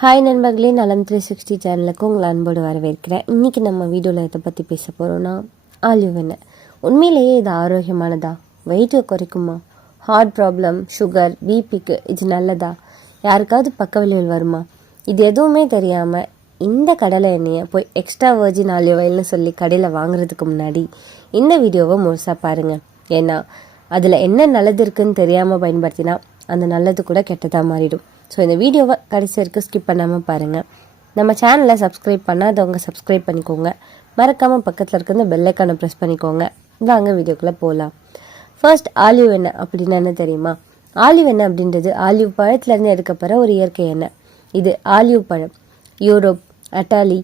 Hi நண்பர்களே நலம் three sixty சேனலுக்கு உங்களை அன்போடு வரவேற்கிறேன். இன்றைக்கி நம்ம வீடியோவில் இதை பற்றி பேச போகிறோன்னா ஆலிவெண்ணெய் உண்மையிலேயே இது ஆரோக்கியமானதா? வெயிட்டை குறைக்குமா? ஹார்ட் ப்ராப்ளம் சுகர் பிபிக்கு இது நல்லதா? யாருக்காவது பக்க விளைவுகள் வருமா? இது எதுவுமே தெரியாமல் இந்த கடலை எண்ணெயை போய் எக்ஸ்ட்ரா வர்ஜின் ஆலிவ் ஆயில்னு சொல்லி கடையில் வாங்குறதுக்கு முன்னாடி இந்த வீடியோவை முழுசாக பாருங்கள் ஏன்னா அதில் என்ன நல்லது இருக்குதுன்னு தெரியாமல் பயன்படுத்தினா அந்த நல்லது கூட கெட்டதாக மாறிடும். ஸோ இந்த வீடியோவை கடைசி வரைக்கும் ஸ்கிப் பண்ணாமல் பாருங்கள் நம்ம சேனலை சப்ஸ்கிரைப் பண்ணாதவங்க சப்ஸ்கிரைப் பண்ணிக்கோங்க. மறக்காமல் பக்கத்தில் இருக்க இந்த பெல்லைக்கானை ப்ரெஸ் பண்ணிக்கோங்க. வாங்க வீடியோக்குள்ளே போகலாம் ஃபர்ஸ்ட் ஆலிவ் எண்ணெய் அப்படின்னா என்ன தெரியுமா? ஆலிவ் எண்ணெய் அப்படின்றது ஆலிவ் பழத்துலேருந்து எடுக்கப்படுற ஒரு இயற்கை எண்ணெய். இது ஆலிவ் பழம். யூரோப் அட்டாலி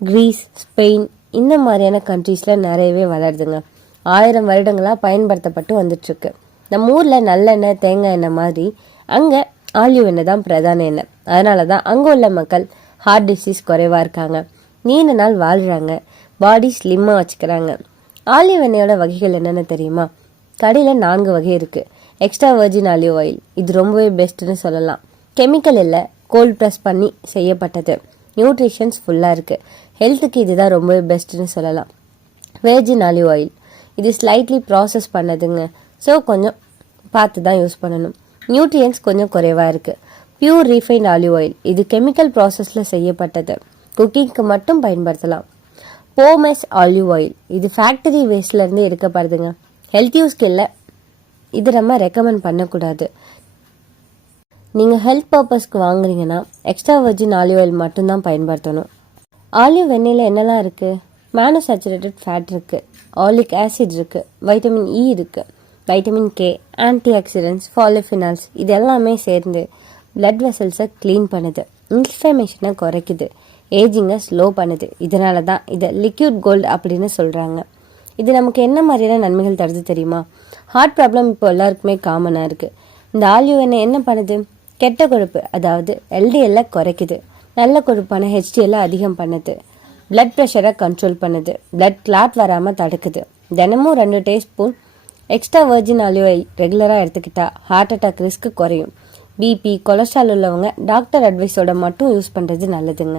கிரீஸ் ஸ்பெயின் இந்த மாதிரியான கண்ட்ரீஸில் நிறையவே வளருதுங்க. ஆயிரம் வருடங்களாக பயன்படுத்தப்பட்டு வந்துட்டுருக்கு நம்ம ஊரில் நல்லெண்ணெய் தேங்காய் எண்ணெய் மாதிரி அங்கே ஆலிவ் எண்ணெய் தான் பிரதான எண்ணெய். அதனால தான் அங்கே உள்ள மக்கள் ஹார்ட் டிசீஸ் குறைவாக இருக்காங்க. நீண்ட நாள் வாழ்கிறாங்க பாடி ஸ்லிம்மாக வச்சுக்கிறாங்க. ஆலிவ் எண்ணெயோட வகைகள் என்னென்ன தெரியுமா? கடையில் நான்கு வகை இருக்குது எக்ஸ்ட்ரா வெர்ஜின் ஆலிவ் ஆயில் இது ரொம்பவே பெஸ்ட்டுன்னு சொல்லலாம். கெமிக்கல் இல்லை கோல்ட் ப்ரெஸ் பண்ணி செய்யப்பட்டது. நியூட்ரிஷன்ஸ் ஃபுல்லாக இருக்குது ஹெல்த்துக்கு இதுதான் ரொம்பவே பெஸ்ட்டுன்னு சொல்லலாம். வெர்ஜின் ஆலிவ் ஆயில் இது ஸ்லைட்லி ப்ராசஸ் பண்ணதுங்க. ஸோ கொஞ்சம் பார்த்து தான் யூஸ் பண்ணணும். நியூட்ரியன்ஸ் கொஞ்சம் குறைவாக இருக்குது பியூர் ரீஃபைண்ட் ஆலிவ் ஆயில் இது கெமிக்கல் ப்ராசஸில் செய்யப்பட்டது. குக்கிங்க்கு மட்டும் பயன்படுத்தலாம். போமெஸ் ஆலிவ் ஆயில் இது ஃபேக்டரி வேஸ்ட்லேருந்து எடுக்கப்படுதுங்க. ஹெல்த் யூஸ்க்கு இல்லை. இது நம்ம ரெக்கமெண்ட் பண்ணக்கூடாது. நீங்கள் ஹெல்த் பர்பஸ்க்கு வாங்குறீங்கன்னா எக்ஸ்ட்ரா வர்ஜின் ஆலிவ் ஆயில் மட்டும்தான் பயன்படுத்தணும். ஆலிவ் வெண்ணெயில் என்னெல்லாம் இருக்குது மேனுசேச்சுரேட்டட் ஃபேட் இருக்குது ஆலிக் ஆசிட் இருக்குது வைட்டமின் இ e இருக்குது vitamin K antioxidants polyphenols இது எல்லாமே சேர்ந்து பிளட் வெசல்ஸை க்ளீன் பண்ணுது. இன்ஃப்ளமேஷனை குறைக்குது. ஏஜிங்கை ஸ்லோ பண்ணுது. இதனால தான் இதை லிக்யூட் கோல்டு அப்படின்னு சொல்கிறாங்க இது நமக்கு என்ன மாதிரியான நன்மைகள் தருது தெரியுமா? ஹார்ட் ப்ராப்ளம் இப்போ எல்லாருக்குமே காமனாக இருக்குது இந்த ஆலிவ் என்ன பண்ணுது? கெட்ட கொழுப்பு அதாவது எல்டிஎல்ல குறைக்குது. நல்ல கொழுப்பான ஹெச்டிஎல்ல அதிகம் பண்ணுது. பிளட் ப்ரெஷரை கண்ட்ரோல் பண்ணுது. பிளட் கிளாட் வராமல் தடுக்குது. தினமும் ரெண்டு டீஸ்பூன் எக்ஸ்ட்ரா வர்ஜின் ஆலிவை ஆயில் ரெகுலராக எடுத்துக்கிட்டா ஹார்ட் அட்டாக் ரிஸ்க் குறையும். பிபி கொலஸ்ட்ரால் உள்ளவங்க டாக்டர் அட்வைஸோட மட்டும் யூஸ் பண்ணுறது நல்லதுங்க.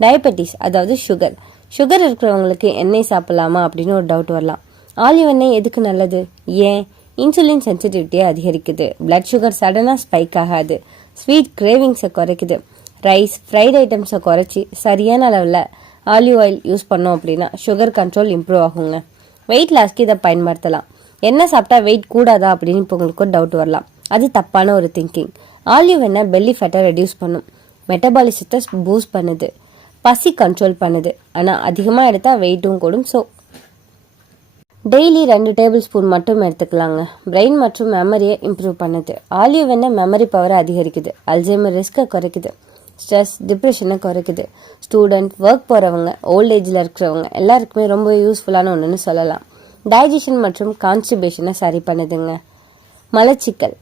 டயபெட்டிஸ் அதாவது சுகர் சுகர் இருக்கிறவங்களுக்கு எண்ணெய் சாப்பிடலாமா அப்படின்னு ஒரு டவுட் வரலாம். ஆலிவ் எண்ணெய் எதுக்கு நல்லது? ஏன்? இன்சுலின் சென்சிட்டிவிட்டியை அதிகரிக்குது. பிளட் சுகர் சடனாக ஸ்பைக் ஆகாது. ஸ்வீட் கிரேவிங்ஸை குறைக்குது. ரைஸ் ஃப்ரைட் ஐட்டம்ஸை குறைச்சி சரியான அளவில் ஆலிவ் ஆயில் யூஸ் பண்ணோம் அப்படின்னா சுகர் கண்ட்ரோல் இம்ப்ரூவ் ஆகுங்க. வெயிட் லாஸ்க்கு இதை பயன்படுத்தலாம். என்ன சாப்பிட்டா வெயிட் கூடாதா அப்படின்னு இப்போ உங்களுக்கு ஒரு டவுட் வரலாம். அது தப்பான ஒரு திங்கிங் ஆலிவ் என்ன பெல்லி ஃபேட்டை ரெடியூஸ் பண்ணும். மெட்டபாலிசத்தை பூஸ்ட் பண்ணுது. பசி கண்ட்ரோல் பண்ணுது. ஆனால் அதிகமாக எடுத்தால் வெயிட்டும் கூடும். ஸோ டெய்லி ரெண்டு டேபிள் ஸ்பூன் மட்டும் எடுத்துக்கலாங்க. பிரெயின் மற்றும் மெமரியை இம்ப்ரூவ் பண்ணுது. ஆலிவ் என்ன மெமரி பவரை அதிகரிக்குது. அல்சைமர் ரிஸ்க்கை குறைக்குது. ஸ்ட்ரெஸ் டிப்ரெஷனை குறைக்குது. ஸ்டூடெண்ட் ஒர்க் போகிறவங்க ஓல்ட் ஏஜில் இருக்கிறவங்க எல்லாருக்குமே ரொம்ப யூஸ்ஃபுல்லான ஒன்றுன்னு சொல்லலாம். டைஜஷன் மற்றும் கான்ஸ்டிபேஷனை சரி பண்ணுதுங்க. மலச்சிக்கல்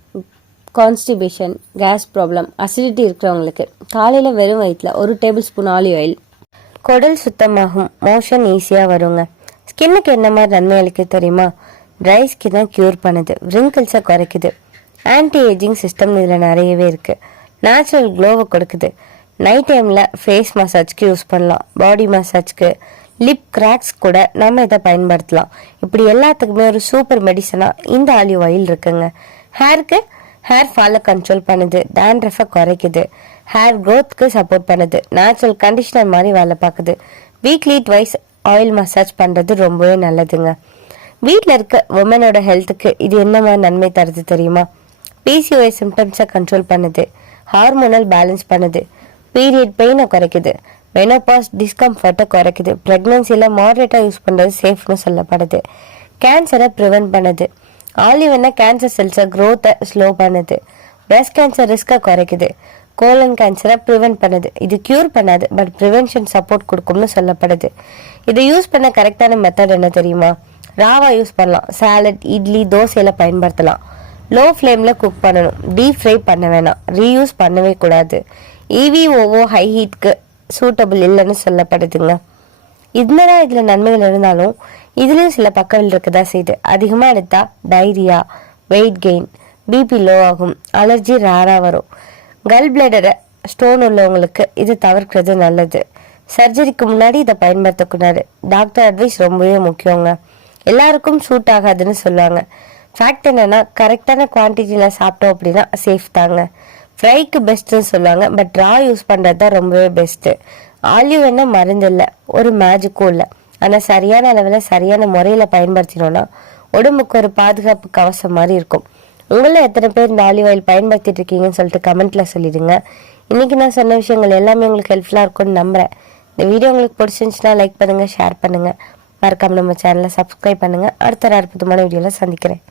கான்ஸ்டிபேஷன் கேஸ் ப்ராப்ளம் அசிடிட்டி இருக்கிறவங்களுக்கு காலையில் வெறும் வயிற்றில் ஒரு டேபிள் ஸ்பூன் ஆலி ஆயில் குடல் சுத்தமாகும் மோஷன் ஈஸியாக வருங்க. ஸ்கின்னுக்கு என்ன மாதிரி நன்மை அளிக்குது தெரியுமா? ட்ரை ஸ்கின்னை க்யூர் பண்ணுது ரிங்கிள்ஸை குறைக்குது. ஆன்டி ஏஜிங் சிஸ்டம் இதில் நிறையவே இருக்குது நேச்சுரல் க்ளோவை கொடுக்குது. நைட் டைமில் ஃபேஸ் மசாஜ்க்கு யூஸ் பண்ணலாம். பாடி மசாஜ்க்கு லிப் கிராக்ஸ் கூட நம்ம இதை பயன்படுத்தலாம். இப்படி எல்லாத்துக்குமே ஒரு சூப்பர் மெடிசனாக இந்த ஆலிவ் ஆயில் இருக்குங்க. ஹேருக்கு ஹேர் ஃபாலை கண்ட்ரோல் பண்ணுது டேண்ட்ரஃபை குறைக்குது. ஹேர் க்ரோத்துக்கு சப்போர்ட் பண்ணுது நேச்சுரல் கண்டிஷனர் மாதிரி வேலை பார்க்குது. வீக்லி ட்வைஸ் ஆயில் மசாஜ் பண்ணுறது ரொம்பவே நல்லதுங்க. வீட்டில் இருக்க உமனோட ஹெல்த்துக்கு இது என்ன மாதிரி நன்மை தருது தெரியுமா? பிசிஓஎஸ் சிம்டம்ஸை கண்ட்ரோல் பண்ணுது ஹார்மோனல் பேலன்ஸ் பண்ணுது பீரியட் பெயினை குறைக்குது. மெனோபாஸ் டிஸ்கம்ஃபர்ட்டை குறைக்குது. ப்ரெக்னன்சியில் மாடரேட்டாக யூஸ் பண்ணுறது சேஃப்னு சொல்லப்படுது. கேன்சரை ப்ரிவென்ட் பண்ணுது. ஆலிவ் கேன்சர் செல்ஸை க்ரோத்தை ஸ்லோ பண்ணுது. பிரஸ்ட் கேன்சர் ரிஸ்க்கை குறைக்குது. கோலன் கேன்சரை ப்ரிவென்ட் பண்ணுது. இது க்யூர் பண்ணாது பட் ப்ரிவென்ஷன் சப்போர்ட் கொடுக்கும்னு சொல்லப்படுது. இதை யூஸ் பண்ண கரெக்டான மெத்தட் என்ன தெரியுமா? ராவா யூஸ் பண்ணலாம். சாலட் இட்லி தோசையில் பயன்படுத்தலாம். லோ ஃப்ளேமில் குக் பண்ணணும். டீப் ஃப்ரை பண்ண வேணாம். ரீயூஸ் பண்ணவே கூடாது. இவி ஓவோ ஹை ஹீட்க்கு சூட்டபிள் இல்லைன்னு சொல்லப்படுதுங்க. என்னதான் இதில் நன்மைகள் இருந்தாலும் இதுலேயும் சில பக்கங்கள் இருக்கதா செய்யுது அதிகமாக எடுத்தா diarrhoea weight gain BP low ஆகும் அலர்ஜி ரேராக வரும். கல் பிளடரை ஸ்டோன் உள்ளவங்களுக்கு இது தவிர்க்கிறது நல்லது. சர்ஜரிக்கு முன்னாடி இதை பயன்படுத்தக்கூடாது. டாக்டர் அட்வைஸ் ரொம்பவே முக்கியங்க. எல்லாருக்கும் சூட் ஆகாதுன்னு சொல்லுவாங்க. ஃபேக்ட் என்னன்னா கரெக்டான குவான்டிட்டியில் சாப்பிட்டோம் அப்படின்னா சேஃப் தாங்க. ஃப்ரைக்கு பெஸ்ட்டுன்னு சொல்லுவாங்க பட் ரா யூஸ் பண்ணுறது தான் ரொம்பவே பெஸ்ட்டு ஆலிவ் எண்ணெய் மருந்து இல்லை ஒரு மேஜிக்கும் இல்லை. ஆனால் சரியான அளவில் சரியான முறையில் பயன்படுத்தினோன்னா உடம்புக்கு ஒரு பாதுகாப்பு கவசம் மாதிரி இருக்கும். உங்களில் எத்தனை பேர் இந்த ஆலிவ் ஆயில் பயன்படுத்திட்டு இருக்கீங்கன்னு சொல்லிட்டு கமெண்ட்டில் சொல்லிடுங்க. இன்றைக்கி நான் சொன்ன விஷயங்கள் எல்லாமே உங்களுக்கு ஹெல்ப்ஃபுல்லாக இருக்கும்னு நம்புறேன். இந்த வீடியோ உங்களுக்கு பிடிச்சிருந்துச்சுன்னா லைக் பண்ணுங்கள் ஷேர் பண்ணுங்கள் மறக்காமல் நம்ம சேனலை சப்ஸ்கிரைப் பண்ணுங்க. அடுத்த ஒரு அற்புதமான வீடியோவில் சந்திக்கிறேன்.